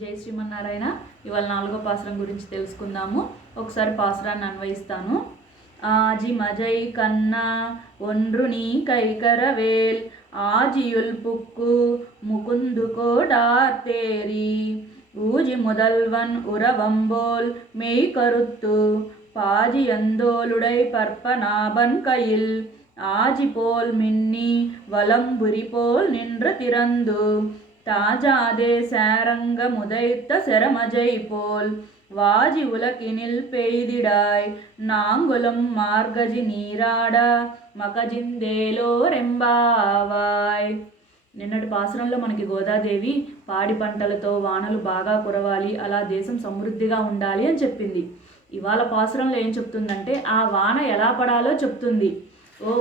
జై శ్రీమన్నారాయణ. ఇవాళ 4వ పాసురం గురించి తెలుసుకుందాము. ఒకసారి పాసురాన్ని అన్వయిస్తాను. ఆజిమజై కన్నా ఒండ్రు నీ కైకరవేల్ ఆజియుల్ పుక్కు ముకుందు కోడార్తేరి ఊజి முதல்வன் உறவம்போல் மெய் கருத்து பாஜியந்தோளுடை பற்பநாபன் கையில் ஆஜி போல் மின்னி வலம்புரி போல் நின்ற திறந்து தாஜாதே சேரங்க முதைத்த செரமஜை போல் வாஜி உலகினில் பெய்திடாய் நாங்குலம் మార్గజి నీరాడ మకజిందేలో రెంబావాయ్. నిన్నటి పాసురంలో మనకి గోదాదేవి పాడి పంటలతో వానలు బాగా కురవాలి, అలా దేశం సమృద్ధిగా ఉండాలి అని చెప్పింది. ఇవాళ పాసురంలో ఏం చెప్తుందంటే ఆ వాన ఎలా పడాలో చెప్తుంది. ఓ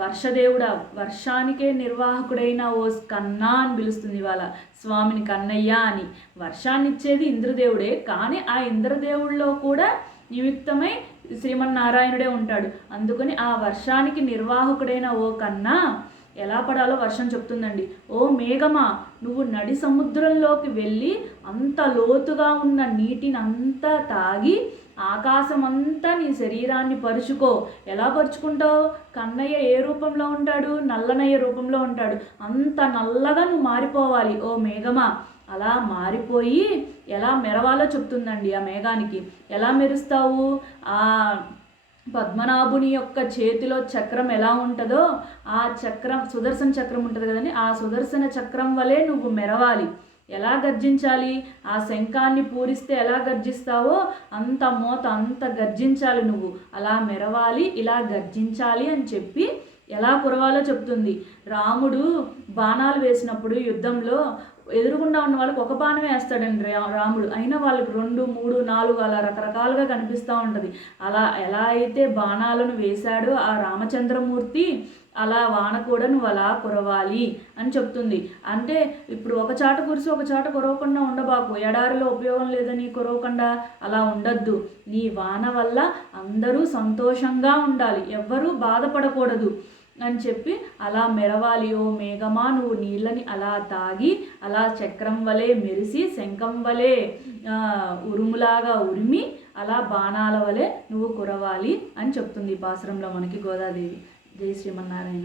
వర్షదేవుడా, వర్షానికే నిర్వాహకుడైన ఓ కన్నా అని పిలుస్తుంది ఇవాళ స్వామిని కన్నయ్య అని. వర్షాన్ని ఇచ్చేది ఇంద్రదేవుడే, కానీ ఆ ఇంద్రదేవుడిలో కూడా నిమిత్తమై శ్రీమన్నారాయణుడే ఉంటాడు. అందుకని ఆ వర్షానికి నిర్వాహకుడైన ఓ కన్నా ఎలా పడాలో వర్షం చెప్తుందండి. ఓ మేఘమా, నువ్వు నడి సముద్రంలోకి వెళ్ళి అంత లోతుగా ఉన్న నీటిని అంతా తాగి ఆకాశం అంతా నీ శరీరాన్ని పరుచుకో. ఎలా పరుచుకుంటావు? కన్నయ్య ఏ రూపంలో ఉంటాడు? నల్లనయ్య రూపంలో ఉంటాడు. అంత నల్లగా నువ్వు మారిపోవాలి ఓ మేఘమా. అలా మారిపోయి ఎలా మెరవాలో చెప్తుందండి. ఆ మేఘానికి ఎలా మెరుస్తావు? ఆ పద్మనాభుని యొక్క చేతిలో చక్రం ఎలా ఉంటుందో ఆ చక్రం, సుదర్శన చక్రం ఉంటుంది కదండి, ఆ సుదర్శన చక్రం వలె నువ్వు మెరవాలి. ఎలా గర్జించాలి? ఆ శంఖాన్ని పూరిస్తే ఎలా గర్జిస్తావో అంత మోత అంత గర్జించాలి నువ్వు. అలా మెరవాలి, ఇలా గర్జించాలి అని చెప్పి ఎలా కురవాలో చెప్తుంది. రాముడు బాణాలు వేసినప్పుడు యుద్ధంలో ఎదురుగుండా ఉన్న వాళ్ళకి ఒక బాణమే వేస్తాడండి రాముడు, అయినా వాళ్ళకి 2, 3, 4 అలా రకరకాలుగా కనిపిస్తూ ఉంటుంది. అలా ఎలా అయితే బాణాలను వేశాడో ఆ రామచంద్రమూర్తి, అలా వాన కూడా నువ్వు అలా కురవాలి అని చెప్తుంది. అంటే ఇప్పుడు ఒక చాట కురిసి ఒక చాట కురవకుండా ఉండబాకు. ఎడారిలో ఉపయోగం లేదని కురవకుండా అలా ఉండద్దు. నీ వాన వల్ల అందరూ సంతోషంగా ఉండాలి, ఎవ్వరూ బాధపడకూడదు అని చెప్పి అలా మెరవాలి ఓ మేఘమా. నువ్వు నీళ్ళని అలా తాగి అలా చక్రం వలె మెరిసి శంఖం వలె ఉరుములాగా ఉరిమి అలా బాణాల వలె నువ్వు కురవాలి అని చెప్తుంది ఈ పాసురంలో మనకి గోదాదేవి. జై శ్రీమన్నారాయణ.